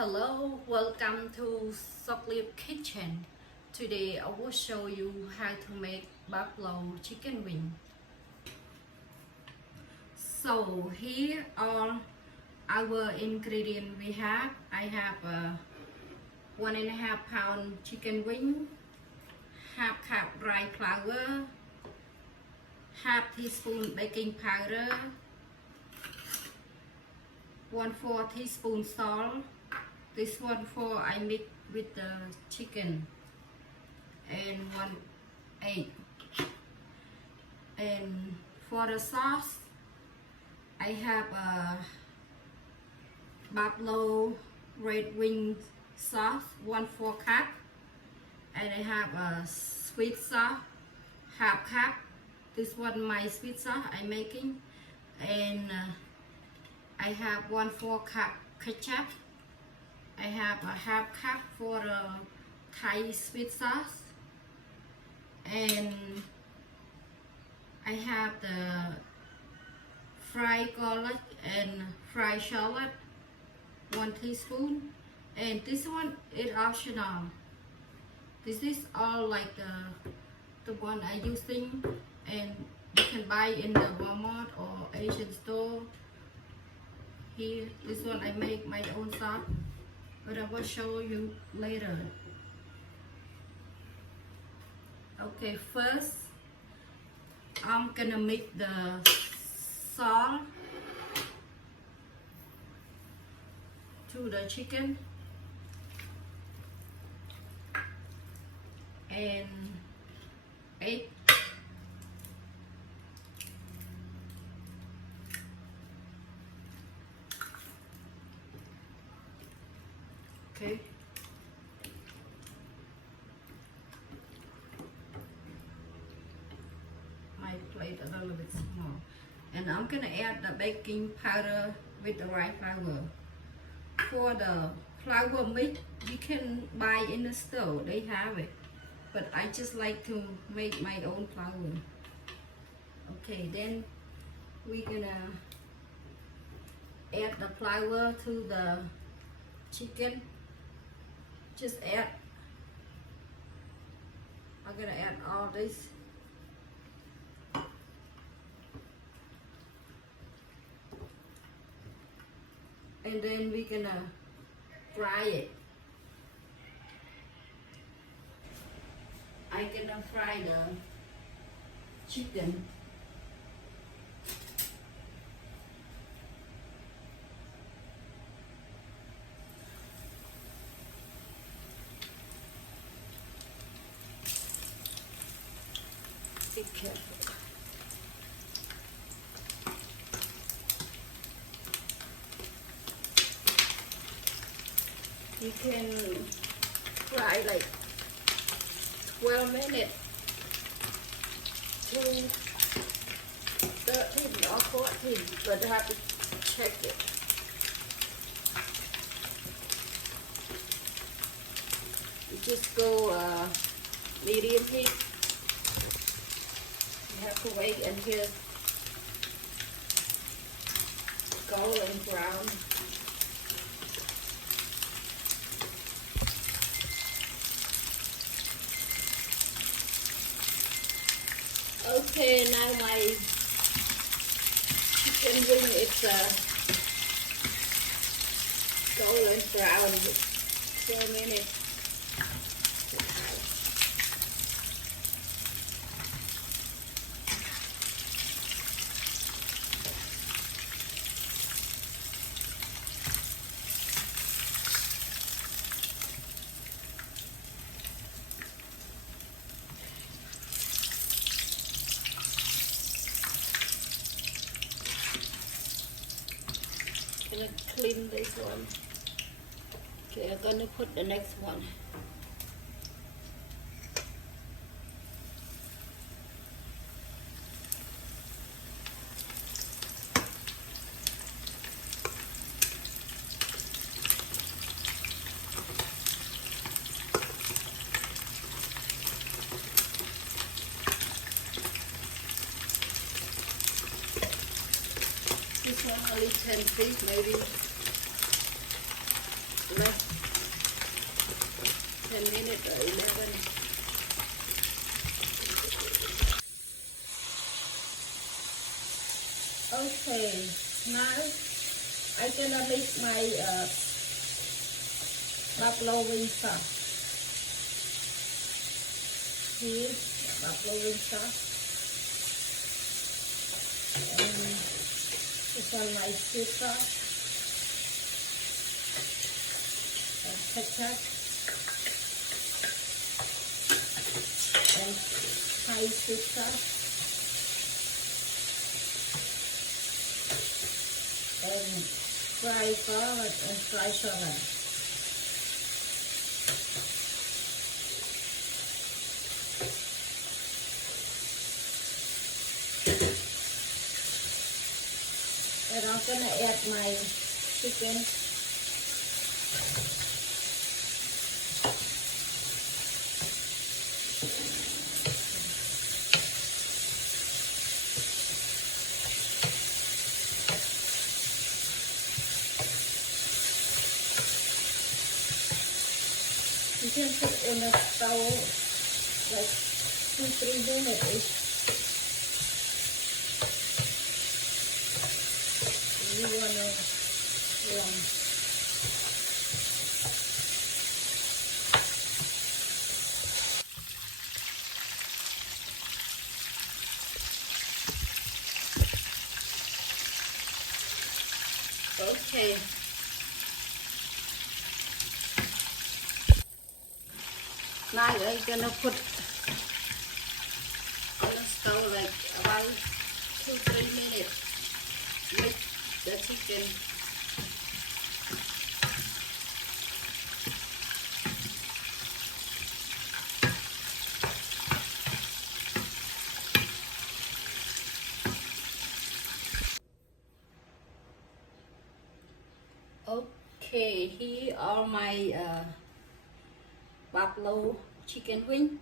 Hello, welcome to Recip Kitchen. Today I will show you how to make buffalo chicken wing. So here are our ingredients we have. I have a 1.5 pound chicken wing, half cup rye flour, half teaspoon baking powder, 1/4 teaspoon salt. This one for I mix with the chicken, and 1 egg. And for the sauce, I have a buffalo red wing sauce, 1/4 cup, and I have a sweet sauce, half cup. This one my sweet sauce I'm making, and I have 1/4 cup ketchup. I have a half cup for the Thai sweet sauce, and I have the fried garlic and fried shallot, 1 teaspoon, and this one is optional. This is all like the one I using, and you can buy in the Walmart or Asian store. Here, this one I make my own sauce, but I will show you later. Okay, first I'm gonna mix the salt to the chicken and egg. Okay. My plate a little bit small. And I'm gonna add the baking powder with the rye flour. For the flour mix, you can buy in the store, they have it. But I just like to make my own flour. Okay, then we're gonna add the flour to the chicken. Just add, I'm gonna add all this. And then we're gonna fry it. I'm gonna fry the chicken. Be careful. You can fry like 12 minutes to 13 or 14, but I have to check it. You just go medium heat. You have to wait until golden brown. Okay, now my chicken wing is golden brown. 4 minutes. I'm gonna clean this one. Okay, I'm gonna put the next one. This one only 10 feet maybe. less 10 minutes or 11. Okay, now I'm gonna mix my buffalo wing sauce. Here, buffalo wing sauce. And this one my sweet sauce. And ketchup. And Thai sweet sauce. And fried garlic and fried salad. And I'm gonna add my chicken. You can put in the stove like 2-3 minutes. You wanna okay. Now I'm gonna put on the stove like about 2-3 minutes with the chicken. Okay, here are my buffalo chicken wing.